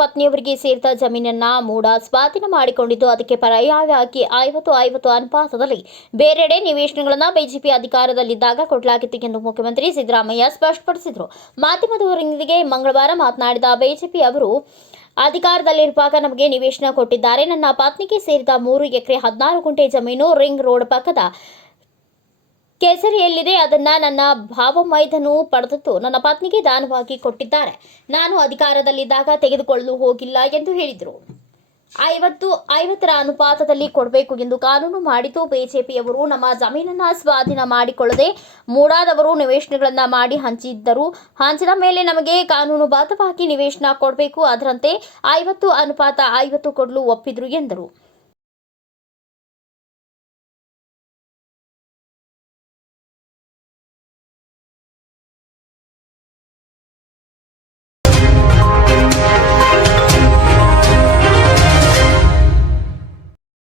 ಪತ್ನಿಯವರಿಗೆ ಸೇರಿದ ಜಮೀನನ್ನ ಮೂಡ ಸ್ವಾಧೀನ ಮಾಡಿಕೊಂಡಿದ್ದು, ಅದಕ್ಕೆ ಪರ್ಯಾಯವಾಗಿ ಐವತ್ತು ಐವತ್ತು ಅನುಪಾತದಲ್ಲಿ ಬೇರೆಡೆ ನಿವೇಶನಗಳನ್ನು ಬಿಜೆಪಿ ಅಧಿಕಾರದಲ್ಲಿದ್ದಾಗ ಕೊಡಲಾಗಿತ್ತು ಎಂದು ಮುಖ್ಯಮಂತ್ರಿ ಸಿದ್ದರಾಮಯ್ಯ ಸ್ಪಷ್ಟಪಡಿಸಿದರು. ಮಾಧ್ಯಮದವರೊಂದಿಗೆ ಮಂಗಳವಾರ ಮಾತನಾಡಿದ ಬಿಜೆಪಿ ಅವರು, ಅಧಿಕಾರದಲ್ಲಿರುವಾಗ ನಮಗೆ ನಿವೇಶನ ಕೊಟ್ಟಿದ್ದಾರೆ. ನನ್ನ ಪತ್ನಿಗೆ ಸೇರಿದ ಮೂರು ಎಕರೆ ಹದಿನಾರು ಗುಂಟೆ ಜಮೀನು ರಿಂಗ್ ರೋಡ್ ಪಕ್ಕದ ಕೆಸರಿಯಲ್ಲಿದೆ. ಅದನ್ನ ನನ್ನ ಭಾವಮೈದನು ಪಡೆದದ್ದು ನನ್ನ ಪತ್ನಿಗೆ ದಾನವಾಗಿ ಕೊಟ್ಟಿದ್ದಾರೆ. ನಾನು ಅಧಿಕಾರದಲ್ಲಿದ್ದಾಗ ತೆಗೆದುಕೊಳ್ಳಲು ಹೋಗಿಲ್ಲ ಎಂದು ಹೇಳಿದರು. ಐವತ್ತು, ಐವತ್ತರ ಅನುಪಾತದಲ್ಲಿ ಕೊಡಬೇಕು ಎಂದು ಕಾನೂನು ಮಾಡಿದ್ದು ಬಿಜೆಪಿಯವರು ನಮ್ಮ ಜಮೀನನ್ನ ಸ್ವಾಧೀನ ಮಾಡಿಕೊಳ್ಳದೆ ಮೂಡಾದವರು ನಿವೇಶನಗಳನ್ನು ಮಾಡಿ ಹಂಚಿದ್ದರು. ಹಂಚಿದ ಮೇಲೆ ನಮಗೆ ಕಾನೂನುಬದ್ಧವಾಗಿ ನಿವೇಶನ ಕೊಡಬೇಕು. ಅದರಂತೆ ಐವತ್ತು ಅನುಪಾತ ಐವತ್ತು ಕೊಡಲು ಒಪ್ಪಿದ್ರು ಎಂದರು.